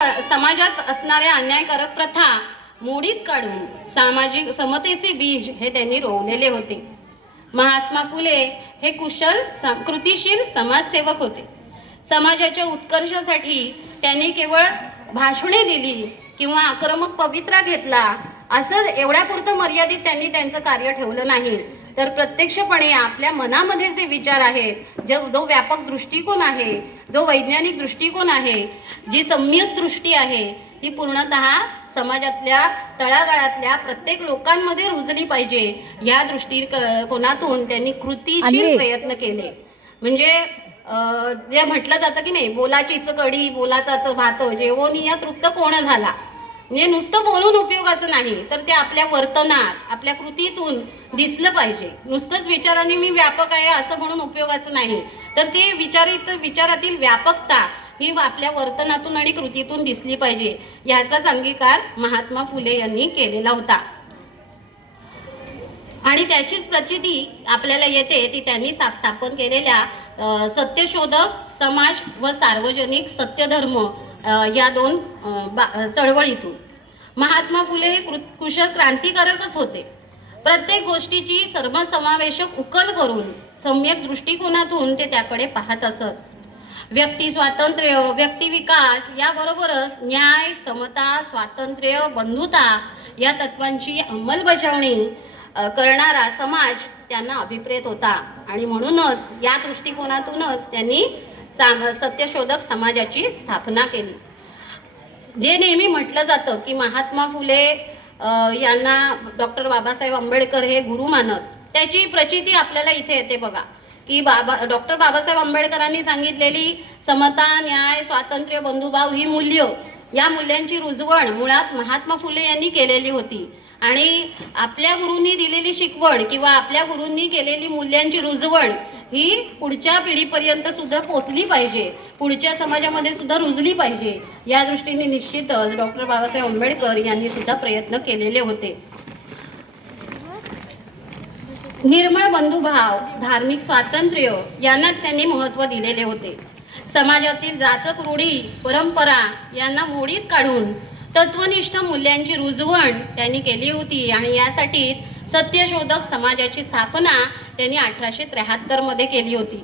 समाजात असणाऱ्या अन्यायकारक प्रथा मोडीत काढून सामाजिक समतेचे बीज हे त्यांनी रोवलेले होते. महात्मा फुले हे कुशल कृतिशील समाजसेवक होते. समाजाच्या उत्कर्षासाठी त्यांनी केवळ भाषणे दिली किंवा आक्रमक पवित्रा घेतला असं एवढ्यापुरतं मर्यादित त्यांनी त्यांचं कार्य ठेवलं नाही, तर प्रत्यक्षपणे आपल्या मनामध्ये जे विचार आहेत, जो व्यापक दृष्टिकोन आहे, जो वैज्ञानिक दृष्टिकोन आहे, जी सम्यक दृष्टी आहे, ही पूर्णतः समाजातल्या तळागाळातल्या प्रत्येक लोकांमध्ये रुजली पाहिजे या दृष्टिकोनातून त्यांनी कृतिशील प्रयत्न केले. म्हणजे जे म्हटलं जातं की नाही, बोलाचीच कढी बोलाचाच भात जेवोनिया तृप्त कोण झाला. म्हणजे नुसतं बोलून उपयोगाचं नाही, तर ते आपल्या वर्तनात आपल्या कृतीतून दिसलं पाहिजे. नुसतंच विचारांनी मी व्यापक आहे असं म्हणून उपयोगाचं नाही, तर ते विचारातील व्यापकता ही आपल्या वर्तनातून आणि कृतीतून दिसली पाहिजे. याचाच अंगीकार महात्मा फुले यांनी केलेला होता आणि त्याचीच प्रचिती आपल्याला येते ती त्यांनी स्थापन केलेल्या सत्यशोधक समाज व सार्वजनिक सत्यधर्म या दोन चळवळीतून. महात्मा फुले हे कुशल क्रांतिकारकच होते. प्रत्येक गोष्टीची सर्वसमावेशक उकल करून सम्यक दृष्टिकोनातून ते त्याकडे पाहत असत. व्यक्ती स्वातंत्र्य, व्यक्ती विकास याबरोबरच न्याय, समता, स्वातंत्र्य, बंधुता या तत्वांची अंमलबजावणी करणारा समाज त्यांना अभिप्रेत होता आणि म्हणूनच या दृष्टिकोनातूनच त्यांनी सत्यशोधक समाजाची स्थापना केली. जे नेहमी म्हटलं जातं की महात्मा फुले यांना डॉक्टर बाबासाहेब आंबेडकर हे गुरु मानत, त्याची प्रचिती आपल्याला इथे येते बघा की डॉक्टर बाबासाहेब आंबेडकरांनी सांगितलेली समता, न्याय, स्वातंत्र्य, बंधुभाव ही मूल्य, या मूल्यांची रुजवण मुळात महात्मा फुले यांनी केलेली होती. आणि आपल्या गुरूंनी दिलेली शिकवण किंवा आपल्या गुरूंनी केलेली मूल्यांची रुजवण ही पुढच्या पिढीपर्यंत सुद्धा पोचली पाहिजे, पुढच्या समाजामध्ये सुद्धा रुजली पाहिजे. या दृष्टीने निश्चितच डॉक्टर बाबासाहेब आंबेडकर यांनी सुद्धा प्रयत्न केलेले होते. निर्मळ बंधुभाव, धार्मिक स्वातंत्र्य यांना त्यांनी महत्त्व दिलेले होते. समाजातील जाचक रूढी, परंपरा यांना मोडीत काढून तत्वनिष्ठ मूल्यांची रुजवण त्यांनी केली होती आणि यासाठी सत्यशोधक समाजाची स्थापना त्यांनी 1873 मध्ये केली होती.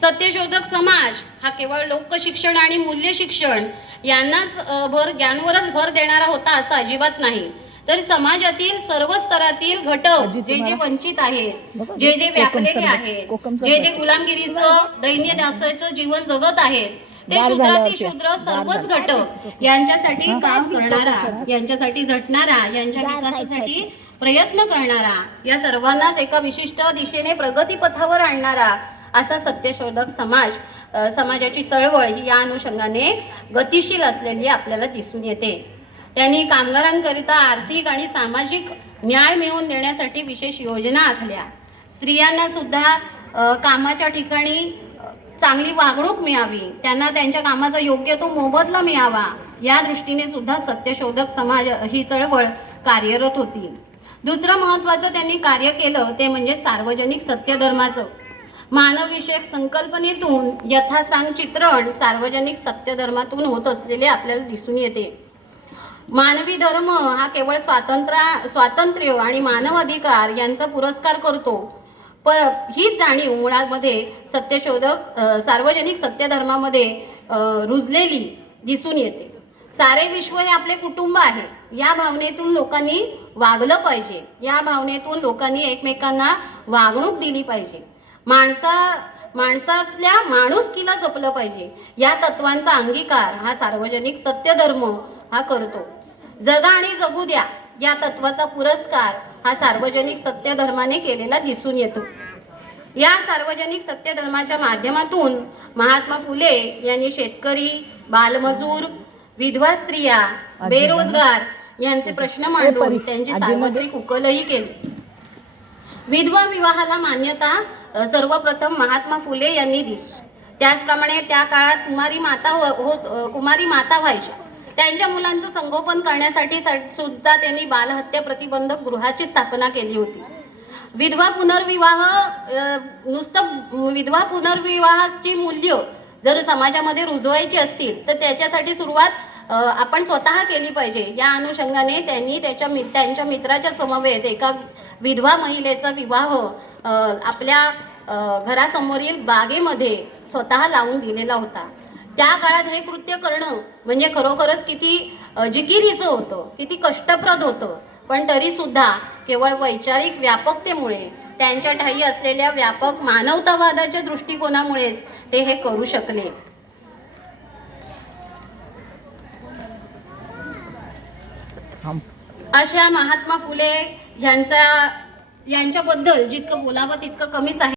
सत्यशोधक समाज हा केवळ लोकशिक्षण आणि मूल्य शिक्षण यांवरच भर देणारा होता असं अजिबात नाही, तर समाजातील सर्व स्तरातील घटक जे वंचित आहेत, जे व्यापलेले आहेत, जे गुलामगिरीचं दैन्यदासाचं जीवन जगत आहेत, ते शूद्रातिशूद्र सर्वच घटक यांच्यासाठी काम करणारा, यांच्यासाठी झटणारा, यांच्या विकासासाठी प्रयत्न करणारा, या सर्वांनाच एका विशिष्ट दिशेने प्रगतीपथावर आणणारा असा सत्यशोधक समाजाची चळवळ ही या अनुषंगाने गतिशील असलेली आपल्याला दिसून येते. त्यांनी कामगारांकरिता आर्थिक आणि सामाजिक न्याय मिळवून देण्यासाठी विशेष योजना आखल्या. स्त्रियांना सुद्धा कामाच्या ठिकाणी चांगली वागणूक मिळावी, त्यांना त्यांच्या कामाचा योग्य तो मोबदला मिळावा, या दृष्टीने सुद्धा सत्यशोधक समाज ही चळवळ कार्यरत होती. दुसरं महत्त्वाचं त्यांनी कार्य केलं ते म्हणजे सार्वजनिक सत्यधर्माचं. मानवविषयक संकल्पनेतून यथासांग चित्रण सार्वजनिक सत्यधर्मातून होत असलेले आपल्याला दिसून येते. मानवी धर्म हा केवळ स्वातंत्र्य आणि मानव अधिकार यांचा पुरस्कार करतो, पण हीच जाणीव मुळामध्ये सत्यशोधक सार्वजनिक सत्यधर्मामध्ये रुजलेली दिसून येते. सारे विश्व हे आपले कुटुंब आहे, या भावनेतून लोकांनी वागलं पाहिजे, या भावनेतून लोकांनी एकमेकांना वागणूक दिली पाहिजे, माणसातल्या माणुसकीला जपलं पाहिजे, या तत्वांचा अंगीकार हा सार्वजनिक सत्यधर्म हा करतो. जगा आणि जगू द्या या तत्वाचा पुरस्कार हा सार्वजनिक सत्यधर्माने केलेला दिसून येतो. या सार्वजनिक सत्यधर्माच्या माध्यमातून महात्मा फुले यांनी शेतकरी, बालमजूर, विधवा स्त्रिया, बेरोजगार यांचे प्रश्न मांडून त्यांची सार्वत्रिक उकलही केली. विधवा विवाहाला मान्यता सर्वप्रथम महात्मा फुले यांनी दिली. त्याचप्रमाणे त्या काळात कुमारी माता व्हायच्या, त्यांच्या मुलांचं संगोपन करण्यासाठी सुद्धा त्यांनी बालहत्या प्रतिबंधक गृहाची स्थापना केली होती. विधवा पुनर्विवाहाची मूल्य जर समाजामध्ये रुजवायची असतील तर त्याच्यासाठी सुरुवात आपण स्वतः केली पाहिजे. या अनुषंगाने त्यांनी त्यांच्या मित्राच्या समवेत एका विधवा महिलेचा विवाह आपल्या घरासमोरील बागेमध्ये स्वतः लावून दिलेला होता. त्या काळात हे कृत्य करणं म्हणजे खरोखरच किती जिकिरीचं होतं, किती कष्टप्रद होतं. पण तरी सुद्धा केवळ वैचारिक व्यापकतेमुळे, त्यांच्या ठायी असलेल्या व्यापक मानवतावादाच्या दृष्टिकोनामुळेच ते हे करू शकले. अशा महात्मा फुले यांच्याबद्दल जितकं बोलावं तितकं कमीच आहे.